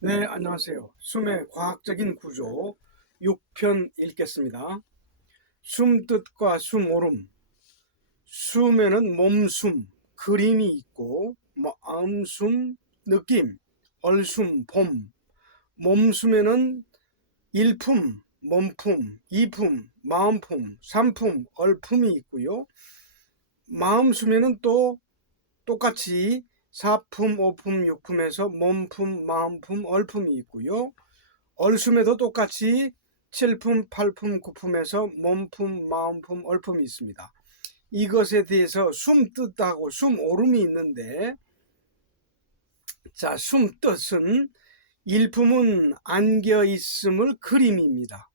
네, 안녕하세요. 숨의 과학적인 구조 6편 읽겠습니다. 숨뜻과 숨오름. 숨에는 몸숨, 그림이 있고 마음숨, 느낌, 얼숨, 봄. 몸숨에는 일품, 몸품, 이품, 마음품, 삼품, 얼품이 있고요. 마음숨에는 또 똑같이 사품, 오품, 육품에서 몸품, 마음품, 얼품이 있고요. 얼숨에도 똑같이 7품, 8품, 9품에서 몸품, 마음품, 얼품이 있습니다. 이것에 대해서 숨뜻하고 숨오름이 있는데, 자, 숨뜻은 일품은 안겨 있음을 그림입니다.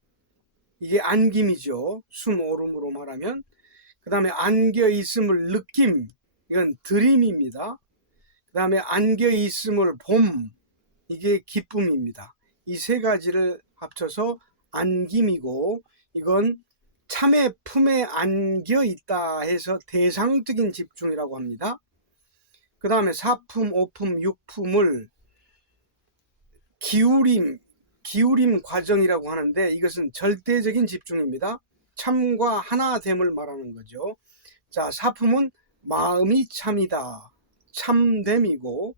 이게 안김이죠. 숨오름으로 말하면. 그 다음에 안겨 있음을 느낌, 이건 드림입니다. 그 다음에 안겨 있음을 봄, 이게 기쁨입니다. 이 세 가지를 합쳐서 안김이고, 이건 참의 품에 안겨 있다 해서 대상적인 집중이라고 합니다. 그 다음에 사품, 오품, 육품을 기울임 과정이라고 하는데, 이것은 절대적인 집중입니다. 참과 하나됨을 말하는 거죠. 자, 사품은 마음이 참이다, 참됨이고,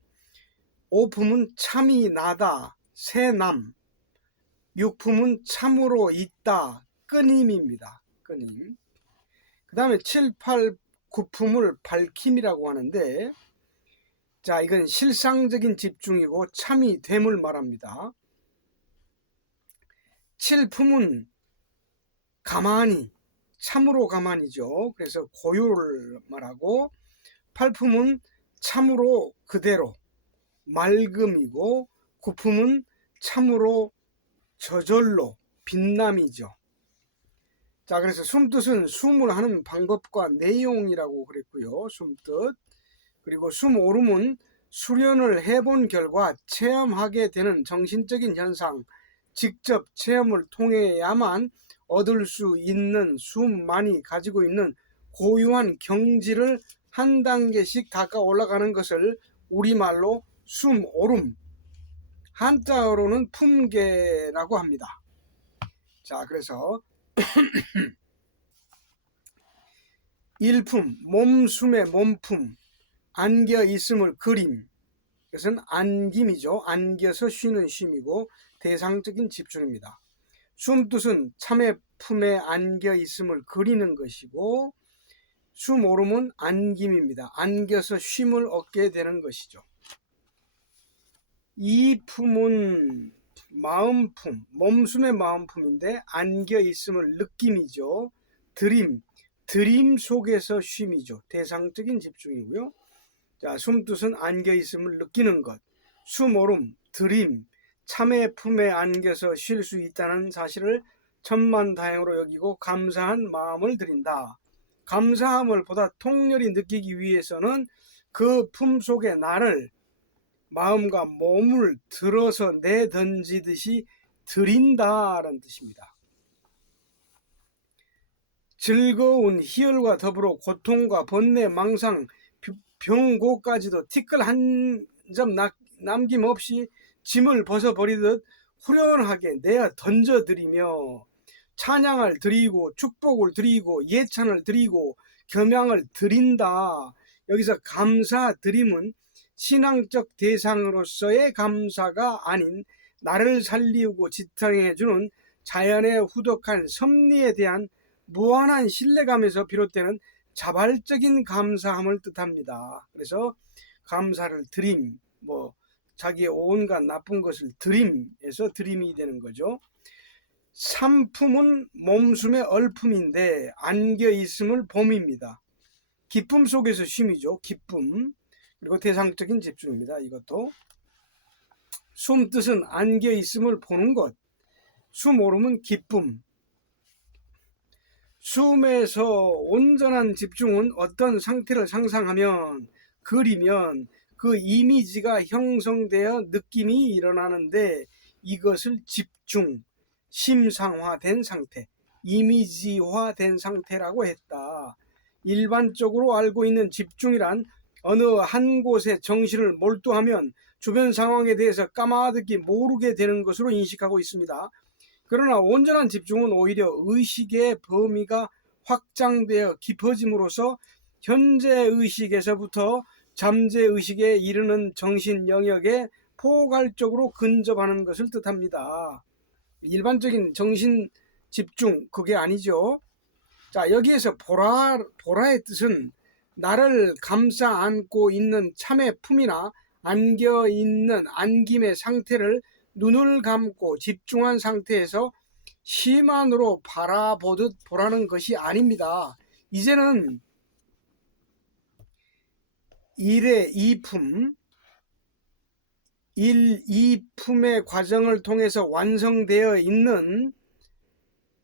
오품은 참이 나다, 새남, 육품은 참으로 있다, 끊임입니다. 끊임. 그 다음에 7, 8, 9품을 밝힘이라고 하는데, 자, 이건 실상적인 집중이고 참이 됨을 말합니다. 7품은 가만히, 참으로 가만히죠. 그래서 고요를 말하고, 8품은 참으로 그대로, 맑음이고, 9품은 참으로 저절로, 빛남이죠. 자, 그래서 숨뜻은 숨을 하는 방법과 내용이라고 그랬고요. 숨뜻. 그리고 숨오름은 수련을 해본 결과 체험하게 되는 정신적인 현상, 직접 체험을 통해야만 얻을 수 있는 숨만이 가지고 있는 고유한 경지를 한 단계씩 닦아 올라가는 것을 우리말로 숨오름, 한자어로는 품계라고 합니다. 자, 그래서 일품, 몸숨의 몸품, 안겨 있음을 그림. 이것은 안김이죠. 안겨서 쉬는 쉼이고 대상적인 집중입니다. 숨뜻은 참의 품에 안겨 있음을 그리는 것이고, 숨오름은 안김입니다. 안겨서 쉼을 얻게 되는 것이죠. 이 품은 마음품, 몸숨의 마음품인데 안겨 있음을 느낌이죠. 드림 속에서 쉼이죠. 대상적인 집중이고요. 자, 숨뜻은 안겨 있음을 느끼는 것, 숨오름, 드림, 참의 품에 안겨서 쉴 수 있다는 사실을 천만다행으로 여기고 감사한 마음을 드린다. 감사함을 보다 통렬히 느끼기 위해서는 그 품 속에 나를 마음과 몸을 들어서 내던지듯이 드린다라는 뜻입니다. 즐거운 희열과 더불어 고통과 번뇌, 망상, 병고까지도 티끌 한 점 남김없이 짐을 벗어버리듯 후련하게 내어 던져드리며 찬양을 드리고 축복을 드리고 예찬을 드리고 겸양을 드린다. 여기서 감사드림은 신앙적 대상으로서의 감사가 아닌 나를 살리우고 지탱해주는 자연의 후덕한 섭리에 대한 무한한 신뢰감에서 비롯되는 자발적인 감사함을 뜻합니다. 그래서 감사를 드림, 자기의 온갖 나쁜 것을 드림에서 드림이 되는 거죠. 삼품은 몸숨의 얼품인데 안겨 있음을 봄입니다. 기쁨 속에서 쉼이죠. 기쁨. 그리고 대상적인 집중입니다. 이것도. 숨뜻은 안겨 있음을 보는 것. 숨오름은 기쁨. 숨에서 온전한 집중은 어떤 상태를 상상하면, 그리면 그 이미지가 형성되어 느낌이 일어나는데, 이것을 집중, 심상화된 상태, 이미지화된 상태라고 했다. 일반적으로 알고 있는 집중이란 어느 한 곳에 정신을 몰두하면 주변 상황에 대해서 까마득히 모르게 되는 것으로 인식하고 있습니다. 그러나 온전한 집중은 오히려 의식의 범위가 확장되어 깊어짐으로써 현재 의식에서부터 잠재 의식에 이르는 정신 영역에 포괄적으로 근접하는 것을 뜻합니다. 일반적인 정신 집중, 그게 아니죠. 자, 여기에서 보라의 뜻은 나를 감싸 안고 있는 참의 품이나 안겨 있는 안김의 상태를 눈을 감고 집중한 상태에서 시만으로 바라보듯 보라는 것이 아닙니다. 이제는 일의 이품, 이품의 과정을 통해서 완성되어 있는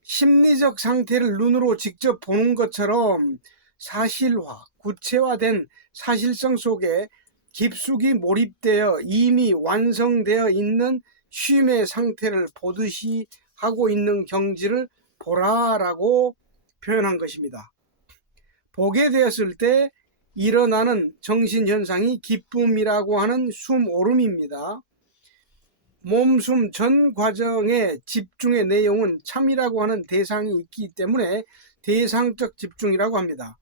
심리적 상태를 눈으로 직접 보는 것처럼 사실화, 구체화된 사실성 속에 깊숙이 몰입되어 이미 완성되어 있는 쉼의 상태를 보듯이 하고 있는 경지를 보라라고 표현한 것입니다. 보게 되었을 때 일어나는 정신현상이 기쁨이라고 하는 숨오름입니다. 몸숨 전 과정의 집중의 내용은 참이라고 하는 대상이 있기 때문에 대상적 집중이라고 합니다.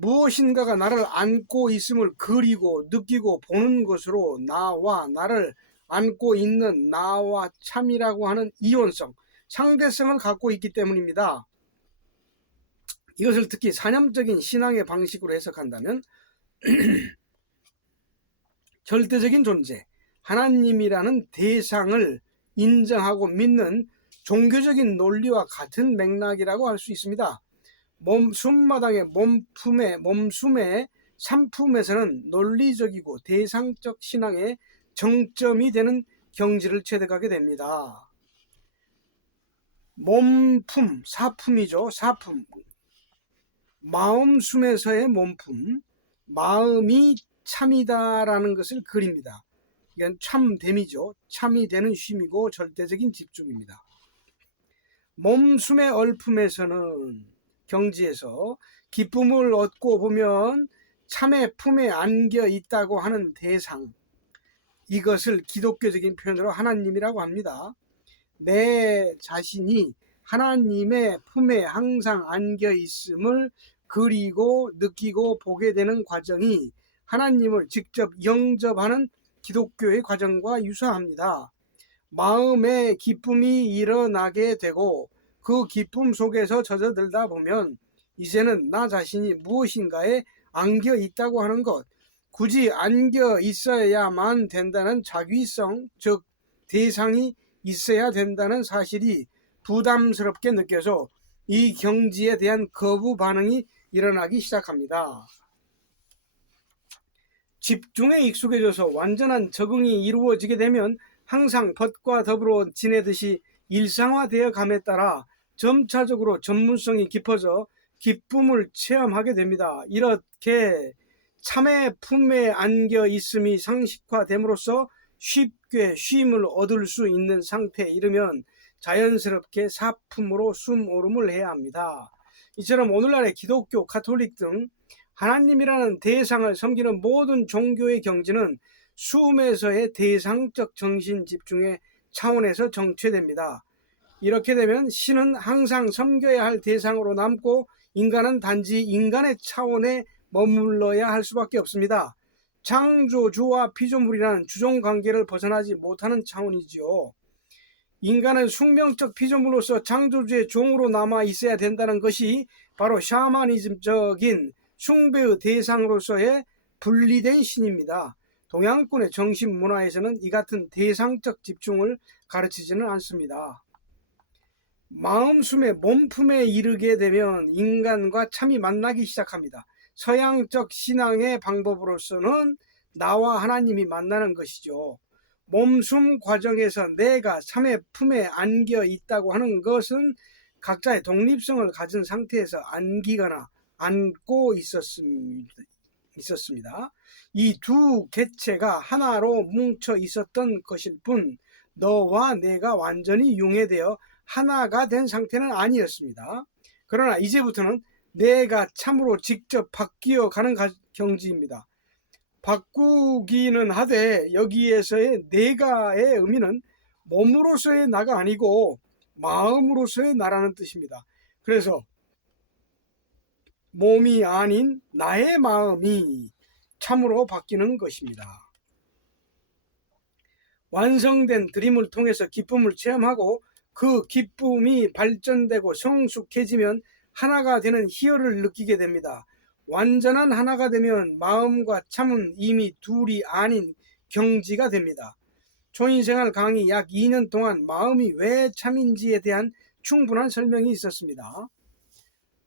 무엇인가가 나를 안고 있음을 그리고 느끼고 보는 것으로 나와 나를 안고 있는 나와 참이라고 하는 이원성, 상대성을 갖고 있기 때문입니다. 이것을 특히 사념적인 신앙의 방식으로 해석한다면 절대적인 존재, 하나님이라는 대상을 인정하고 믿는 종교적인 논리와 같은 맥락이라고 할 수 있습니다. 숨마당의 몸숨의 삼품에서는 논리적이고 대상적 신앙의 정점이 되는 경지를 체득하게 됩니다. 몸품, 사품이죠. 사품. 마음숨에서의 몸품, 마음이 참이다라는 것을 그립니다. 이건 참됨이죠. 참이 되는 쉼이고 절대적인 집중입니다. 몸숨의 얼품에서는 경지에서 기쁨을 얻고 보면 참의 품에 안겨 있다고 하는 대상, 이것을 기독교적인 표현으로 하나님이라고 합니다. 내 자신이 하나님의 품에 항상 안겨 있음을 그리고 느끼고 보게 되는 과정이 하나님을 직접 영접하는 기독교의 과정과 유사합니다. 마음에 기쁨이 일어나게 되고 그 기쁨 속에서 젖어들다 보면 이제는 나 자신이 무엇인가에 안겨 있다고 하는 것, 굳이 안겨 있어야만 된다는 자귀성, 즉 대상이 있어야 된다는 사실이 부담스럽게 느껴져 이 경지에 대한 거부 반응이 일어나기 시작합니다. 집중에 익숙해져서 완전한 적응이 이루어지게 되면 항상 법과 더불어 지내듯이 일상화되어 감에 따라 점차적으로 전문성이 깊어져 기쁨을 체험하게 됩니다. 이렇게 참의 품에 안겨 있음이 상식화됨으로써 쉽게 쉼을 얻을 수 있는 상태에 이르면 자연스럽게 사품으로 숨오름을 해야 합니다. 이처럼 오늘날의 기독교, 가톨릭 등 하나님이라는 대상을 섬기는 모든 종교의 경지는 숨에서의 대상적 정신 집중의 차원에서 정체됩니다. 이렇게 되면 신은 항상 섬겨야 할 대상으로 남고 인간은 단지 인간의 차원에 머물러야 할 수밖에 없습니다. 창조주와 피조물이라는 주종 관계를 벗어나지 못하는 차원이지요. 인간은 숙명적 피조물로서 창조주의 종으로 남아 있어야 된다는 것이 바로 샤머니즘적인 숭배의 대상으로서의 분리된 신입니다. 동양권의 정신 문화에서는 이 같은 대상적 집중을 가르치지는 않습니다. 마음숨의 몸품에 이르게 되면 인간과 참이 만나기 시작합니다. 서양적 신앙의 방법으로서는 나와 하나님이 만나는 것이죠. 몸숨 과정에서 내가 참의 품에 안겨 있다고 하는 것은 각자의 독립성을 가진 상태에서 안기거나 안고 있었습니다. 이 두 객체가 하나로 뭉쳐 있었던 것일 뿐 너와 내가 완전히 융해되어 하나가 된 상태는 아니었습니다. 그러나 이제부터는 내가 참으로 직접 바뀌어 가는 경지입니다. 바꾸기는 하되 여기에서의 내가의 의미는 몸으로서의 나가 아니고 마음으로서의 나라는 뜻입니다. 그래서 몸이 아닌 나의 마음이 참으로 바뀌는 것입니다. 완성된 드림을 통해서 기쁨을 체험하고 그 기쁨이 발전되고 성숙해지면 하나가 되는 희열을 느끼게 됩니다. 완전한 하나가 되면 마음과 참은 이미 둘이 아닌 경지가 됩니다. 초인생활 강의 약 2년 동안 마음이 왜 참인지에 대한 충분한 설명이 있었습니다.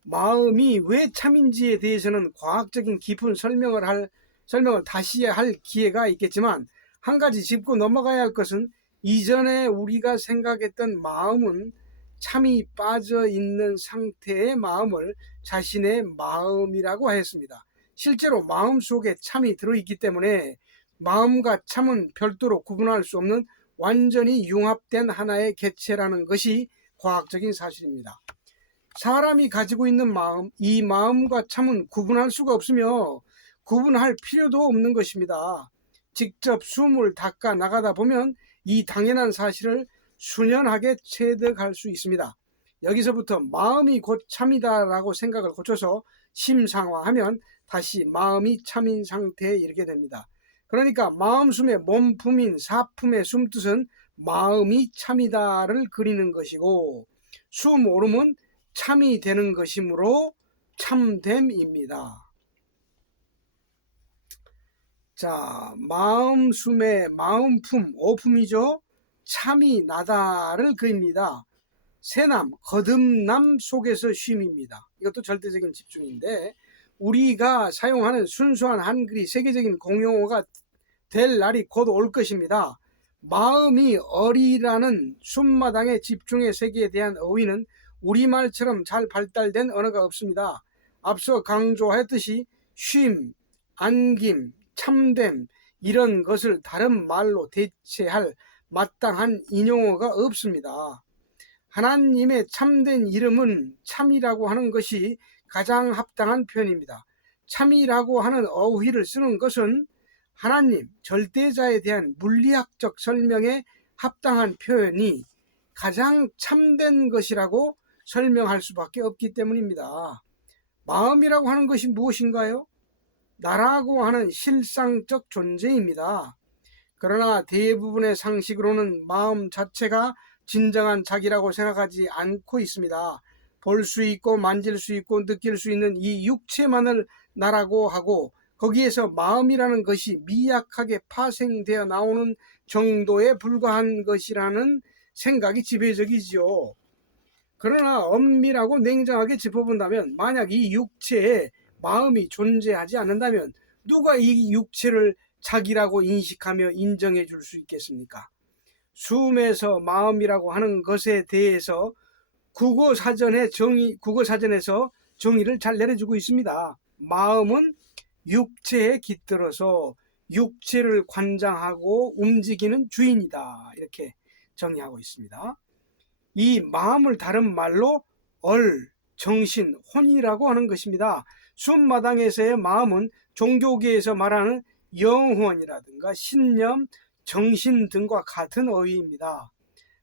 마음이 왜 참인지에 대해서는 과학적인 깊은 설명을 다시 할 기회가 있겠지만, 한 가지 짚고 넘어가야 할 것은 이전에 우리가 생각했던 마음은 참이 빠져 있는 상태의 마음을 자신의 마음이라고 하였습니다. 실제로 마음 속에 참이 들어있기 때문에 마음과 참은 별도로 구분할 수 없는 완전히 융합된 하나의 객체라는 것이 과학적인 사실입니다. 사람이 가지고 있는 마음, 이 마음과 참은 구분할 수가 없으며 구분할 필요도 없는 것입니다. 직접 숨을 닦아 나가다 보면 이 당연한 사실을 수년하게 체득할 수 있습니다. 여기서부터 마음이 곧 참이다라고 생각을 고쳐서 심상화하면 다시 마음이 참인 상태에 이르게 됩니다. 그러니까 마음숨의 몸품인 사품의 숨뜻은 마음이 참이다를 그리는 것이고, 숨오름은 참이 되는 것이므로 참됨입니다. 자, 마음숨의 마음품, 오품이죠. 참이 나다를 그립니다. 새남, 거듭남 속에서 쉼입니다. 이것도 절대적인 집중인데, 우리가 사용하는 순수한 한글이 세계적인 공용어가 될 날이 곧 올 것입니다. 마음이 어리라는 숨마당의 집중의 세계에 대한 어휘는 우리말처럼 잘 발달된 언어가 없습니다. 앞서 강조했듯이 쉼, 안김, 참됨 이런 것을 다른 말로 대체할 마땅한 인용어가 없습니다. 하나님의 참된 이름은 참이라고 하는 것이 가장 합당한 표현입니다. 참이라고 하는 어휘를 쓰는 것은 하나님, 절대자에 대한 물리학적 설명에 합당한 표현이 가장 참된 것이라고 설명할 수밖에 없기 때문입니다. 마음이라고 하는 것이 무엇인가요? 나라고 하는 실상적 존재입니다. 그러나 대부분의 상식으로는 마음 자체가 진정한 자기라고 생각하지 않고 있습니다. 볼 수 있고 만질 수 있고 느낄 수 있는 이 육체만을 나라고 하고, 거기에서 마음이라는 것이 미약하게 파생되어 나오는 정도에 불과한 것이라는 생각이 지배적이지요. 그러나 엄밀하고 냉정하게 짚어본다면, 만약 이 육체에 마음이 존재하지 않는다면 누가 이 육체를 자기라고 인식하며 인정해 줄 수 있겠습니까? 숨에서 마음이라고 하는 것에 대해서 국어사전에서 정의를 잘 내려주고 있습니다. 마음은 육체에 깃들어서 육체를 관장하고 움직이는 주인이다, 이렇게 정의하고 있습니다. 이 마음을 다른 말로 정신, 혼이라고 하는 것입니다. 숨마당에서의 마음은 종교계에서 말하는 영혼이라든가 신념, 정신 등과 같은 어휘입니다.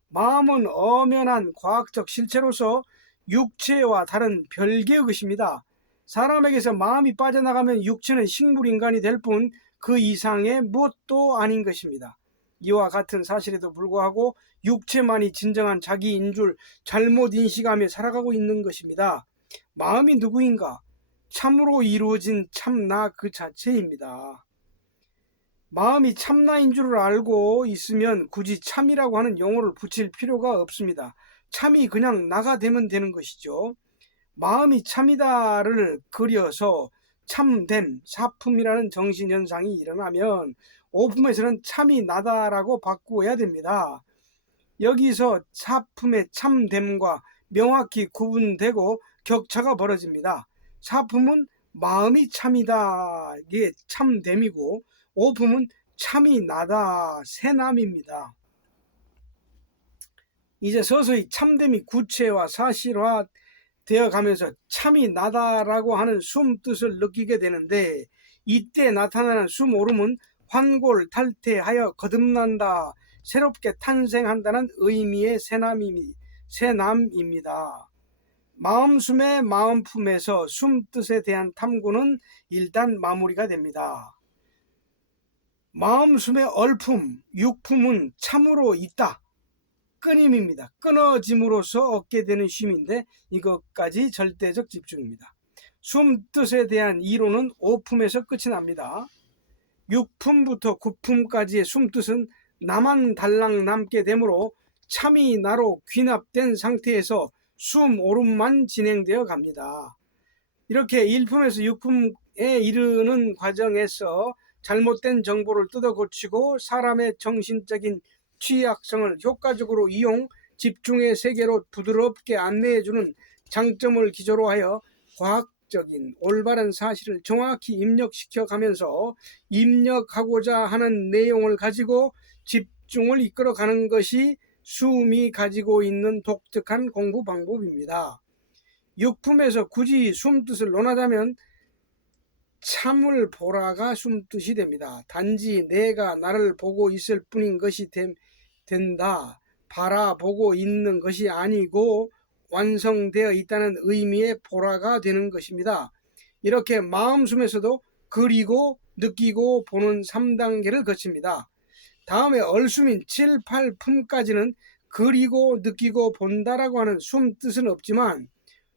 마음은 엄연한 과학적 실체로서 육체와 다른 별개의 것입니다. 사람에게서 마음이 빠져나가면 육체는 식물인간이 될 뿐 그 이상의 무엇도 아닌 것입니다. 이와 같은 사실에도 불구하고 육체만이 진정한 자기인 줄 잘못 인식하며 살아가고 있는 것입니다. 마음이 누구인가? 참으로 이루어진 참나 그 자체입니다. 마음이 참나인 줄 알고 있으면 굳이 참이라고 하는 용어를 붙일 필요가 없습니다. 참이 그냥 나가 되면 되는 것이죠. 마음이 참이다를 그려서 참됨, 사품이라는 정신현상이 일어나면 오품에서는 참이 나다라고 바꾸어야 됩니다. 여기서 사품의 참됨과 명확히 구분되고 격차가 벌어집니다. 사품은 마음이 참이다, 이게 참됨이고, 오품은 참이 나다, 새남입니다. 이제 서서히 참됨이 구체화, 사실화 되어 가면서 참이 나다라고 하는 숨뜻을 느끼게 되는데, 이때 나타나는 숨오름은 환골탈태하여 거듭난다, 새롭게 탄생한다는 의미의 새남입니다. 마음숨의 마음품에서 숨뜻에 대한 탐구는 일단 마무리가 됩니다. 마음숨의 얼품, 육품은 참으로 있다, 끊임입니다. 끊어짐으로써 얻게 되는 쉼인데 이것까지 절대적 집중입니다. 숨뜻에 대한 이론은 오품에서 끝이 납니다. 6품부터 9품까지의 숨뜻은 나만 달랑 남게 되므로 참이 나로 귀납된 상태에서 숨오름만 진행되어 갑니다. 이렇게 1품에서 6품에 이르는 과정에서 잘못된 정보를 뜯어 고치고 사람의 정신적인 취약성을 효과적으로 이용 집중의 세계로 부드럽게 안내해주는 장점을 기조로 하여 과학적인 올바른 사실을 정확히 입력시켜 가면서 입력하고자 하는 내용을 가지고 집중을 이끌어가는 것이 숨이 가지고 있는 독특한 공부 방법입니다. 6품에서 굳이 숨뜻을 논하자면 참을 보라가 숨뜻이 됩니다. 단지 내가 나를 보고 있을 뿐인 것이 된다, 바라보고 있는 것이 아니고 완성되어 있다는 의미의 보라가 되는 것입니다. 이렇게 마음숨에서도 그리고 느끼고 보는 3단계를 거칩니다. 다음에 얼숨인 7, 8품까지는 그리고 느끼고 본다라고 하는 숨뜻은 없지만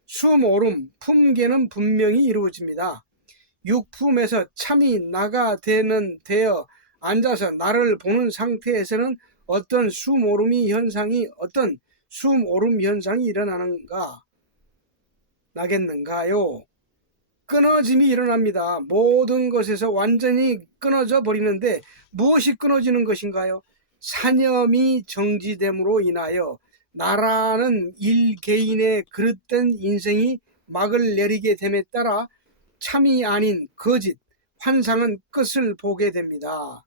숨오름, 품계는 분명히 이루어집니다. 6품에서 참이 나가 되어 앉아서 나를 보는 상태에서는 어떤 숨오름 현상이 나겠는가요? 끊어짐이 일어납니다. 모든 것에서 완전히 끊어져 버리는데 무엇이 끊어지는 것인가요? 사념이 정지됨으로 인하여 나라는 일개인의 그릇된 인생이 막을 내리게 됨에 따라 참이 아닌 거짓, 환상은 끝을 보게 됩니다.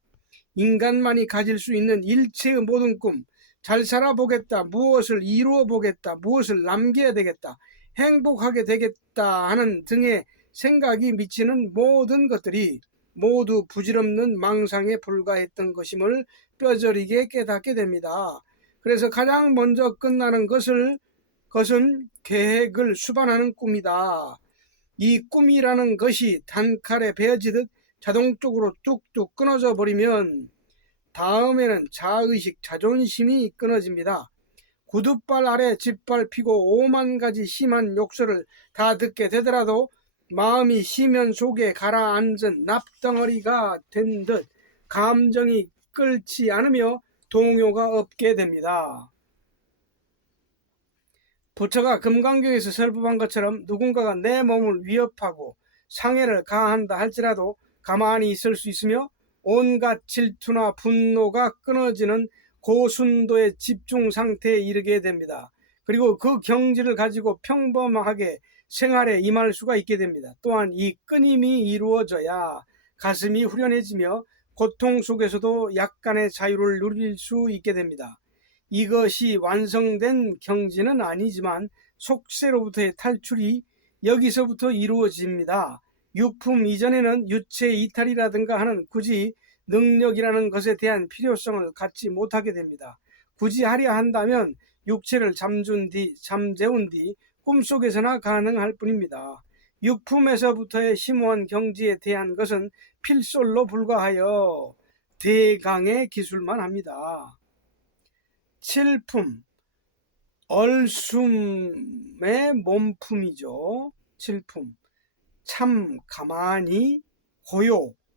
인간만이 가질 수 있는 일체의 모든 꿈, 잘 살아보겠다, 무엇을 이루어 보겠다, 무엇을 남겨야 되겠다, 행복하게 되겠다 하는 등의 생각이 미치는 모든 것들이 모두 부질없는 망상에 불과했던 것임을 뼈저리게 깨닫게 됩니다. 그래서 가장 먼저 끝나는 것은 계획을 수반하는 꿈이다. 이 꿈이라는 것이 단칼에 베어지듯 자동적으로 뚝뚝 끊어져 버리면 다음에는 자의식, 자존심이 끊어집니다. 구둣발 아래 짓밟히고 5만 가지 심한 욕설을 다 듣게 되더라도 마음이 시면 속에 가라앉은 납덩어리가 된 듯 감정이 끓지 않으며 동요가 없게 됩니다. 부처가 금강경에서 설법한 것처럼 누군가가 내 몸을 위협하고 상해를 가한다 할지라도 가만히 있을 수 있으며 온갖 질투나 분노가 끊어지는 고순도의 집중 상태에 이르게 됩니다. 그리고 그 경지를 가지고 평범하게 생활에 임할 수가 있게 됩니다. 또한 이 끊임이 이루어져야 가슴이 후련해지며 고통 속에서도 약간의 자유를 누릴 수 있게 됩니다. 이것이 완성된 경지는 아니지만 속세로부터의 탈출이 여기서부터 이루어집니다. 육품 이전에는 유체 이탈이라든가 하는 굳이 능력이라는 것에 대한 필요성을 갖지 못하게 됩니다. 굳이 하려 한다면 육체를 잠재운 뒤 꿈속에서나 가능할 뿐입니다. 육품에서부터의 심오한 경지에 대한 것은 필솔로 불과하여 대강의 기술만 합니다. 7품, 얼숨의 몸품이죠. 7품, 참 가만히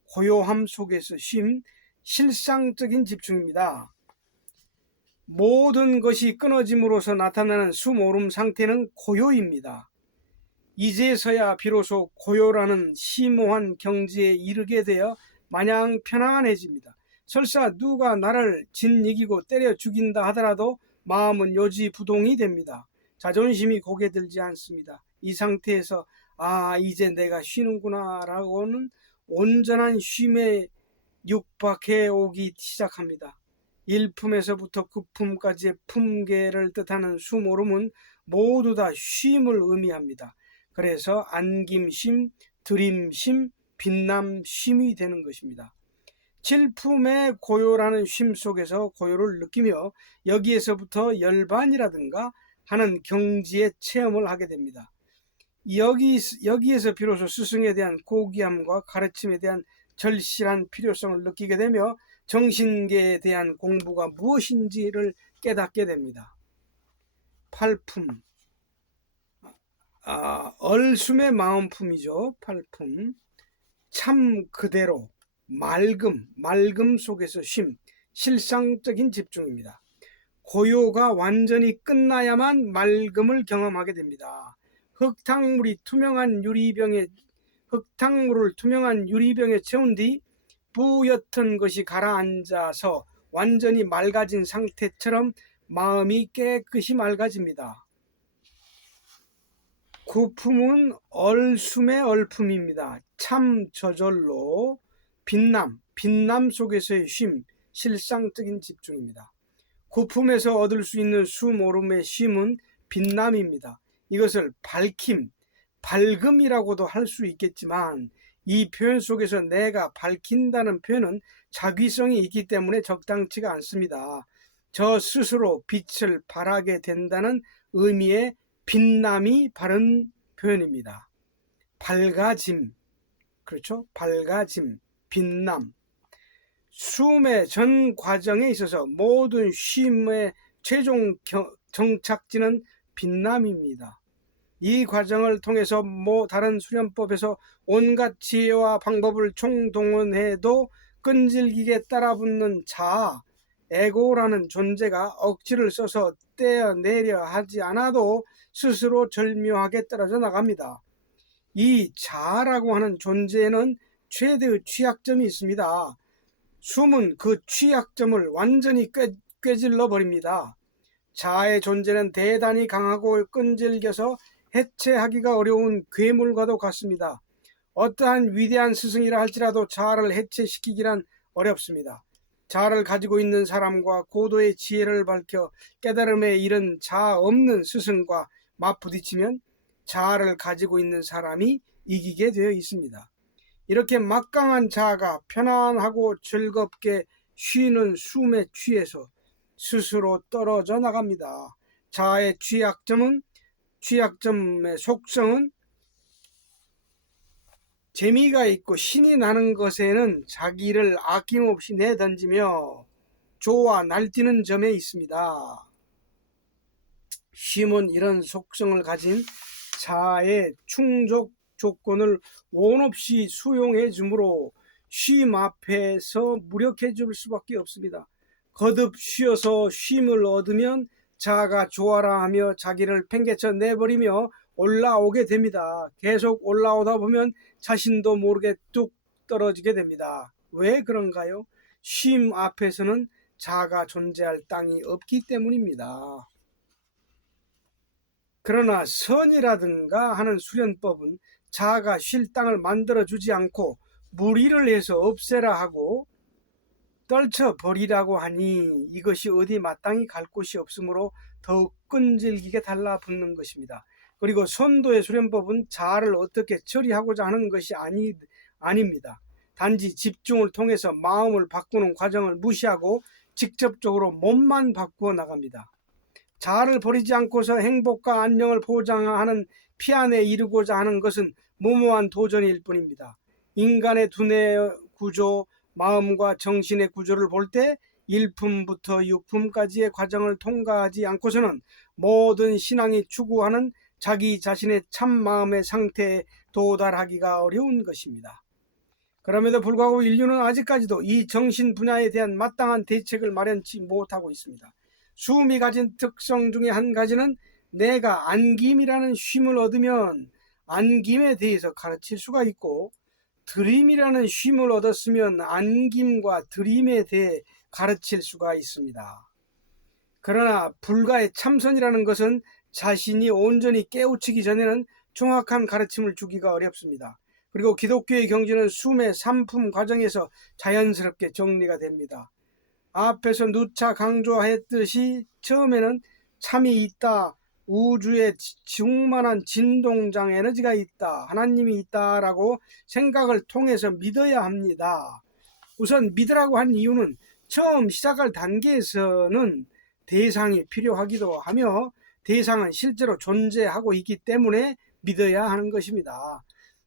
고요함 속에서 쉼, 실상적인 집중입니다. 모든 것이 끊어짐으로써 나타나는 숨오름 상태는 고요입니다. 이제서야 비로소 고요라는 심오한 경지에 이르게 되어 마냥 편안해집니다. 설사 누가 나를 짓이기고 때려 죽인다 하더라도 마음은 요지부동이 됩니다. 자존심이 고개 들지 않습니다. 이 상태에서 이제 내가 쉬는구나 라고는 온전한 쉼에 육박해 오기 시작합니다. 1품에서부터 9품까지의 품계를 뜻하는 숨오름은 모두 다 쉼을 의미합니다. 그래서 안김심, 들임심, 빛남 쉼이 되는 것입니다. 질품의 고요라는 쉼 속에서 고요를 느끼며 여기에서부터 열반이라든가 하는 경지의 체험을 하게 됩니다. 여기에서 비로소 스승에 대한 고귀함과 가르침에 대한 절실한 필요성을 느끼게 되며 정신계에 대한 공부가 무엇인지를 깨닫게 됩니다. 팔품, 얼숨의 마음품이죠. 팔품, 참 그대로, 맑음 속에서 쉼, 실상적인 집중입니다. 고요가 완전히 끝나야만 맑음을 경험하게 됩니다. 흙탕물을 투명한 유리병에 채운 뒤 뿌옇던 것이 가라앉아서 완전히 맑아진 상태처럼 마음이 깨끗이 맑아집니다. 구품은 얼숨의 얼품입니다. 참 저절로 빛남 속에서의 쉼, 실상적인 집중입니다. 구품에서 얻을 수 있는 수모름의 쉼은 빛남입니다. 이것을 밝음이라고도 할 수 있겠지만 이 표현 속에서 내가 밝힌다는 표현은 자기성이 있기 때문에 적당치가 않습니다. 저 스스로 빛을 발하게 된다는 의미의 빛남이 바른 표현입니다. 밝아짐, 그렇죠? 밝아짐, 빛남. 숨의 전 과정에 있어서 모든 쉼의 최종 정착지는 빛남입니다. 이 과정을 통해서 다른 수련법에서 온갖 지혜와 방법을 총동원해도 끈질기게 따라붙는 자아, 에고라는 존재가 억지를 써서 떼어내려 하지 않아도 스스로 절묘하게 떨어져 나갑니다. 이 자아라고 하는 존재에는 최대의 취약점이 있습니다. 숨은 그 취약점을 완전히 꿰질러 버립니다. 자아의 존재는 대단히 강하고 끈질겨서 해체하기가 어려운 괴물과도 같습니다. 어떠한 위대한 스승이라 할지라도 자아를 해체시키기란 어렵습니다. 자아를 가지고 있는 사람과 고도의 지혜를 밝혀 깨달음에 이른 자아 없는 스승과 맞부딪히면 자아를 가지고 있는 사람이 이기게 되어 있습니다. 이렇게 막강한 자아가 편안하고 즐겁게 쉬는 숨에 취해서 스스로 떨어져 나갑니다. 자아의 취약점의 속성은 재미가 있고 신이 나는 것에는 자기를 아낌없이 내던지며 좋아 날뛰는 점에 있습니다. 쉼은 이런 속성을 가진 자아의 충족 조건을 원없이 수용해 주므로 쉼 앞에서 무력해 줄 수밖에 없습니다. 거듭 쉬어서 쉼을 얻으면 자아가 좋아라 하며 자기를 팽개쳐 내버리며 올라오게 됩니다. 계속 올라오다 보면 자신도 모르게 뚝 떨어지게 됩니다. 왜 그런가요? 쉼 앞에서는 자아가 존재할 땅이 없기 때문입니다. 그러나 선이라든가 하는 수련법은 자아가 쉴 땅을 만들어주지 않고 무리를 해서 없애라 하고 떨쳐버리라고 하니 이것이 어디 마땅히 갈 곳이 없으므로 더욱 끈질기게 달라붙는 것입니다. 그리고 선도의 수련법은 자아를 어떻게 처리하고자 하는 것이 아닙니다. 단지 집중을 통해서 마음을 바꾸는 과정을 무시하고 직접적으로 몸만 바꾸어 나갑니다. 자아를 버리지 않고서 행복과 안녕을 보장하는 피안에 이르고자 하는 것은 무모한 도전일 뿐입니다. 인간의 두뇌 구조, 마음과 정신의 구조를 볼 때 1품부터 6품까지의 과정을 통과하지 않고서는 모든 신앙이 추구하는 자기 자신의 참마음의 상태에 도달하기가 어려운 것입니다. 그럼에도 불구하고 인류는 아직까지도 이 정신 분야에 대한 마땅한 대책을 마련치 못하고 있습니다. 숨이 가진 특성 중에 한 가지는 내가 안김이라는 쉼을 얻으면 안김에 대해서 가르칠 수가 있고 들임이라는 쉼을 얻었으면 안김과 들임에 대해 가르칠 수가 있습니다. 그러나 불가의 참선이라는 것은 자신이 온전히 깨우치기 전에는 정확한 가르침을 주기가 어렵습니다. 그리고 기독교의 경지는 숨의 3품 과정에서 자연스럽게 정리가 됩니다. 앞에서 누차 강조했듯이 처음에는 참이 있다, 우주에 충만한 진동장 에너지가 있다, 하나님이 있다라고 생각을 통해서 믿어야 합니다. 우선 믿으라고 한 이유는 처음 시작할 단계에서는 대상이 필요하기도 하며 대상은 실제로 존재하고 있기 때문에 믿어야 하는 것입니다.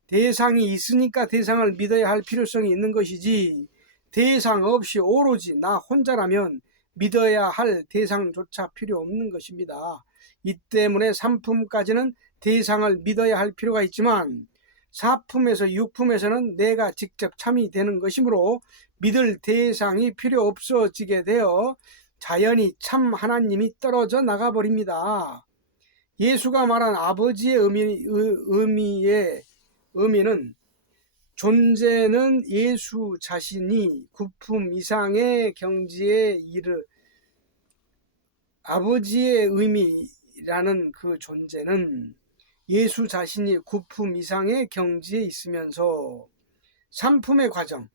대상이 있으니까 대상을 믿어야 할 필요성이 있는 것이지, 대상 없이 오로지 나 혼자라면 믿어야 할 대상조차 필요 없는 것입니다. 이 때문에 삼품까지는 대상을 믿어야 할 필요가 있지만 사품에서 육품에서는 내가 직접 참이 되는 것이므로 믿을 대상이 필요 없어지게 되어 자연히 참 하나님이 떨어져 나가버립니다. 예수가 말한 아버지의 의미는 존재는 예수 자신이 구품 이상의 경지에 아버지의 의미라는 그 존재는 예수 자신이 구품 이상의 경지에 있으면서 삼품의 과정,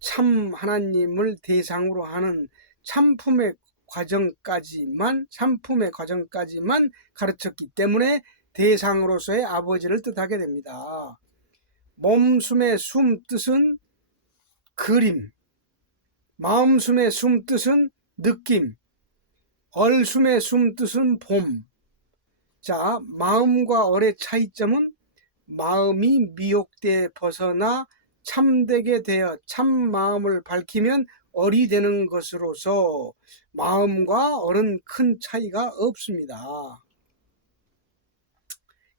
참 하나님을 대상으로 하는 삼품의 과정까지만 가르쳤기 때문에 대상으로서의 아버지를 뜻하게 됩니다. 몸숨의 숨 뜻은 그림, 마음숨의 숨 뜻은 느낌, 얼숨의 숨 뜻은 봄. 자, 마음과 얼의 차이점은 마음이 미혹되어 벗어나 참되게 되어 참 마음을 밝히면 얼이 되는 것으로서 마음과 얼은 큰 차이가 없습니다.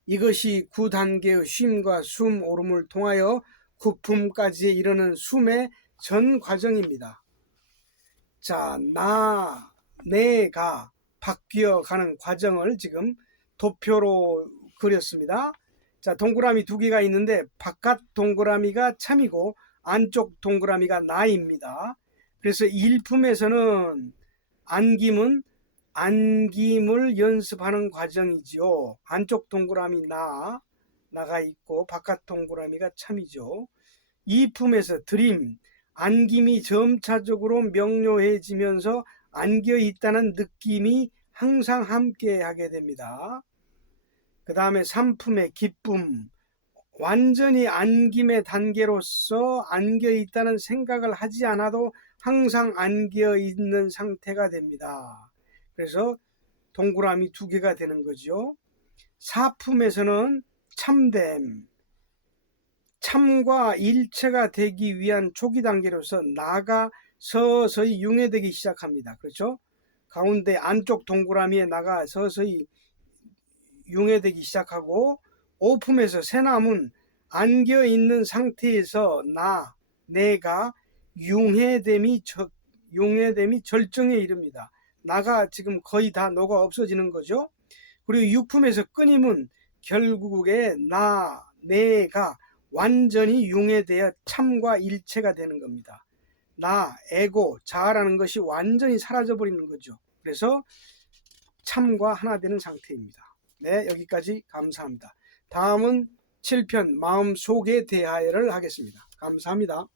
이것이 9단계의 쉼과 숨 오름을 통하여 구품까지 이르는 숨의 전 과정입니다. 자, 내가 바뀌어 가는 과정을 지금 도표로 그렸습니다. 자, 동그라미 두 개가 있는데 바깥 동그라미가 참이고 안쪽 동그라미가 나입니다. 그래서 일품에서는 안김을 연습하는 과정이지요. 안쪽 동그라미 나가 있고 바깥 동그라미가 참이죠. 이품에서 드림, 안김이 점차적으로 명료해지면서 안겨 있다는 느낌이 항상 함께 하게 됩니다. 그 다음에 삼품의 기쁨, 완전히 안김의 단계로서 안겨 있다는 생각을 하지 않아도 항상 안겨 있는 상태가 됩니다. 그래서 동그라미 두 개가 되는 거죠. 사품에서는 참됨, 참과 일체가 되기 위한 초기 단계로서 나가 서서히 융해되기 시작합니다. 그렇죠? 가운데 안쪽 동그라미에 나가 서서히 융해되기 시작하고, 오품에서 새남은 안겨 있는 상태에서 내가 융해됨이 절정에 이릅니다. 나가 지금 거의 다 녹아 없어지는 거죠. 그리고 육품에서 끊임은 결국에 내가 완전히 융해되어 참과 일체가 되는 겁니다. 에고, 자아라는 것이 완전히 사라져 버리는 거죠. 그래서 참과 하나 되는 상태입니다. 네, 여기까지 감사합니다. 다음은 7편 마음속에 대하여를 하겠습니다. 감사합니다.